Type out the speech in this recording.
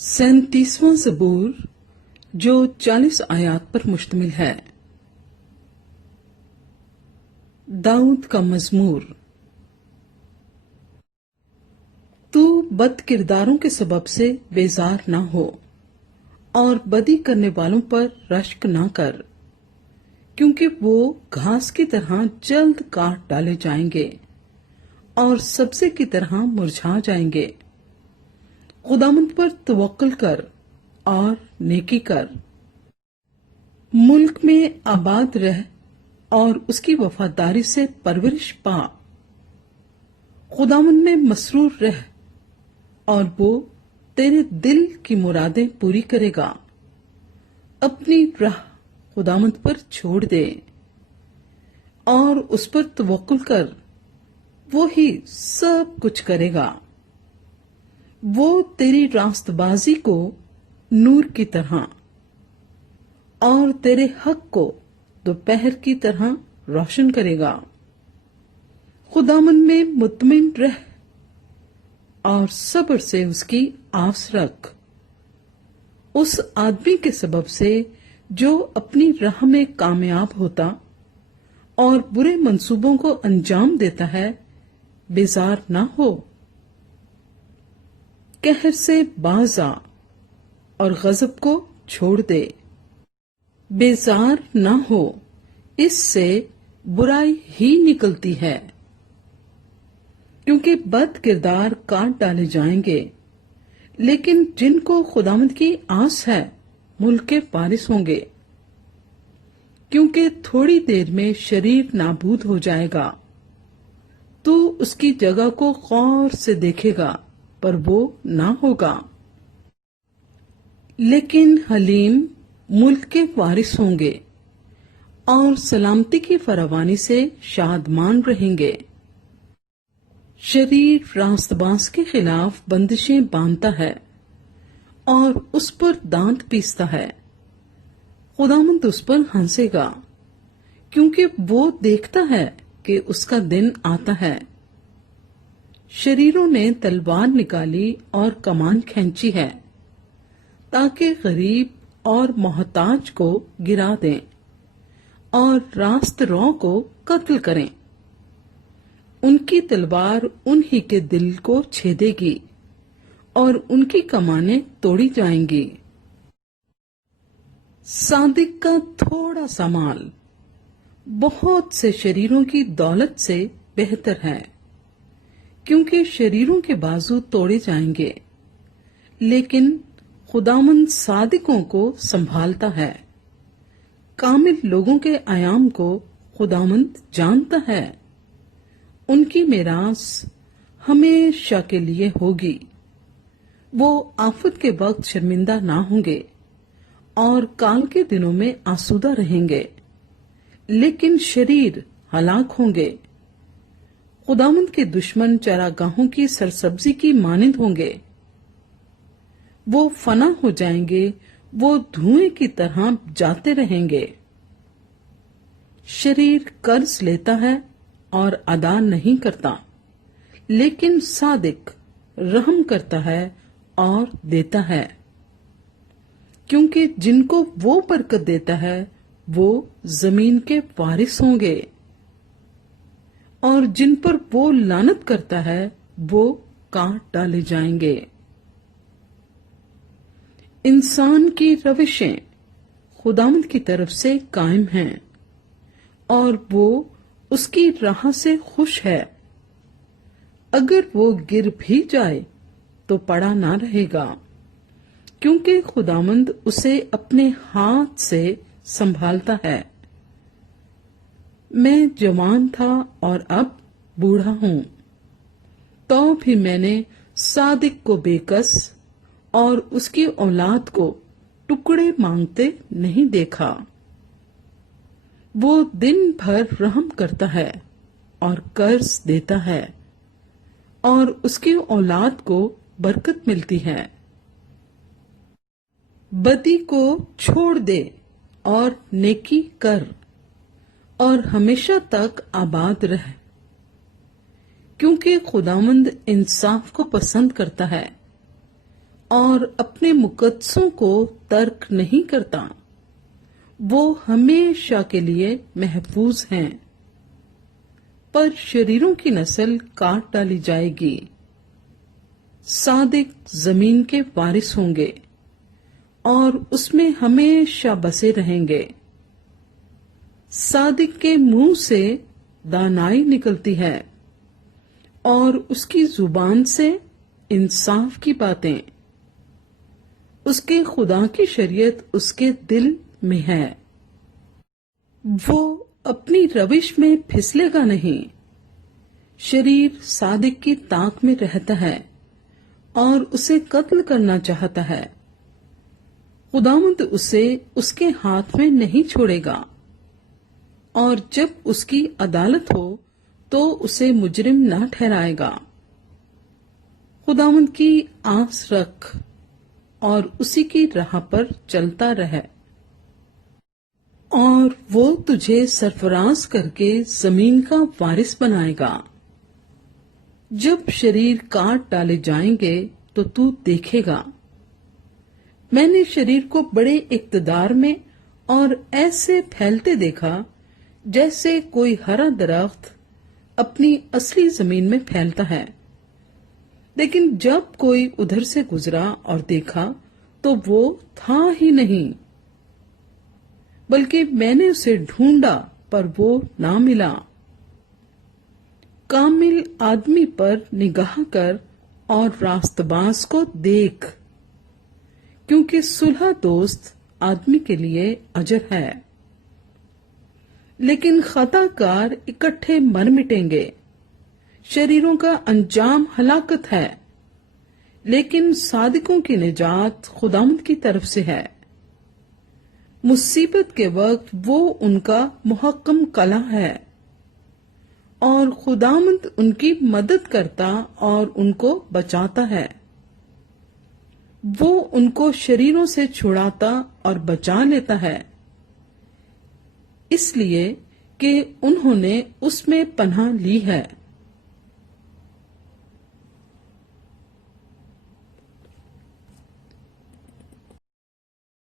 37वां ज़बूर जो 40 आयात पर मुश्तमिल है। दाऊद का मज़मूर। तू बद किरदारों के सबब से बेजार ना हो और बदी करने वालों पर रश्क ना कर, क्योंकि वो घास की तरह जल्द काट डाले जाएंगे और सब्ज़े की तरह मुरझा जाएंगे। खुदावंद पर तवक्कुल कर और नेकी कर। मुल्क में आबाद रह और उसकी वफादारी से परवरिश पा। खुदावंद में मसरूर रह और वो तेरे दिल की मुरादें पूरी करेगा। अपनी राह खुदावंद पर छोड़ दे और उस पर तवक्कुल कर, वो ही सब कुछ करेगा। वो तेरी रास्तबाजी को नूर की तरह और तेरे हक को दोपहर की तरह रोशन करेगा। खुदावंद में मुतमिन रह और सब्र से उसकी आस रख। उस आदमी के सबब से जो अपनी राह में कामयाब होता और बुरे मंसूबों को अंजाम देता है, बेजार ना हो। कहर से बाज आ और गजब को छोड़ दे। बेजार ना हो, इससे बुराई ही निकलती है, क्योंकि बद किरदार काट डाले जाएंगे, लेकिन जिनको खुदावंद की आस है मुल्क के वारिस होंगे। क्योंकि थोड़ी देर में शरीर नाबूद हो जाएगा, तू उसकी जगह को गौर से देखेगा पर वो ना होगा। लेकिन हलीम मुल्क के वारिस होंगे और सलामती की फरावानी से शादमान रहेंगे। शरीर रास्तबाज के खिलाफ बंदिशें बांधता है और उस पर दांत पीसता है। खुदावंद उस पर हंसेगा, क्योंकि वो देखता है कि उसका दिन आता है। शरीरों ने तलवार निकाली और कमान खींची है, ताकि गरीब और मोहताज को गिरा दें और रास्त रो को कत्ल करें। उनकी तलवार उन्हीं के दिल को छेदेगी और उनकी कमानें तोड़ी जाएंगी। सादिक का थोड़ा सा माल बहुत से शरीरों की दौलत से बेहतर है, क्योंकि शरीरों के बाजू तोड़े जाएंगे, लेकिन खुदावंद सादिकों को संभालता है। कामिल लोगों के आयाम को खुदावंद जानता है। उनकी मिरास हमेशा के लिए होगी। वो आफत के वक्त शर्मिंदा ना होंगे और काल के दिनों में आसूदा रहेंगे, लेकिन शरीर हलाक होंगे। खुदावंद के दुश्मन चरागाहों की सरसब्जी की मानिंद होंगे। वो फना हो जाएंगे, वो धुएं की तरह जाते रहेंगे। शरीर कर्ज लेता है और अदा नहीं करता, लेकिन सादिक रहम करता है और देता है। क्योंकि जिनको वो बरकत देता है वो जमीन के वारिस होंगे, और जिन पर वो लानत करता है वो काट डाले जाएंगे। इंसान की रविशें खुदावंद की तरफ से कायम हैं और वो उसकी राह से खुश है। अगर वो गिर भी जाए तो पड़ा ना रहेगा, क्योंकि खुदावंद उसे अपने हाथ से संभालता है। मैं जवान था और अब बूढ़ा हूं, तो भी मैंने सादिक को बेकस और उसकी औलाद को टुकड़े मांगते नहीं देखा। वो दिन भर रहम करता है और कर्ज देता है, और उसकी औलाद को बरकत मिलती है। बदी को छोड़ दे और नेकी कर और हमेशा तक आबाद रह, क्योंकि खुदावंद इंसाफ को पसंद करता है اور اپنے مقدسوں کو ترک نہیں کرتا، وہ ہمیشہ کے لیے محفوظ ہیں۔ پر شریروں کی نسل کاٹ ڈالی جائے گی، صادق زمین کے وارث ہوں گے اور اس میں ہمیشہ بسے رہیں گے۔ صادق کے منہ سے دانائی نکلتی ہے اور اس کی زبان سے انصاف کی باتیں۔ اس کے خدا کی شریعت اس کے دل میں ہے، وہ اپنی روش میں پھسلے گا نہیں۔ شریر صادق کی طاق میں رہتا ہے اور اسے قتل کرنا چاہتا ہے، خداوند اسے اس کے ہاتھ میں نہیں چھوڑے گا، اور جب اس کی عدالت ہو تو اسے مجرم نہ ٹھہرائے گا۔ خداوند کی آس رکھ اور اسی کی راہ پر چلتا رہ، اور وہ تجھے سرفراز کر کے زمین کا وارث بنائے گا۔ جب شریر کاٹ ڈالے جائیں گے تو دیکھے گا، میں نے شریر کو بڑے اقتدار میں اور ایسے پھیلتے دیکھا جیسے کوئی ہرا درخت اپنی اصلی زمین میں پھیلتا ہے، لیکن جب کوئی ادھر سے گزرا اور دیکھا تو وہ تھا ہی نہیں، بلکہ میں نے اسے ڈھونڈا پر وہ نہ ملا۔ کامل آدمی پر نگاہ کر اور راست باز کو دیکھ، کیونکہ صلح دوست آدمی کے لیے اجر ہے، لیکن خطا کار اکٹھے مر مٹیں گے۔ شریروں کا انجام ہلاکت ہے، لیکن صادقوں کی نجات خداوند کی طرف سے ہے۔ مصیبت کے وقت وہ ان کا محکم قلعہ ہے، اور خداوند ان کی مدد کرتا اور ان کو بچاتا ہے۔ وہ ان کو شریروں سے چھڑاتا اور بچا لیتا ہے، اس لیے کہ انہوں نے اس میں پناہ لی ہے۔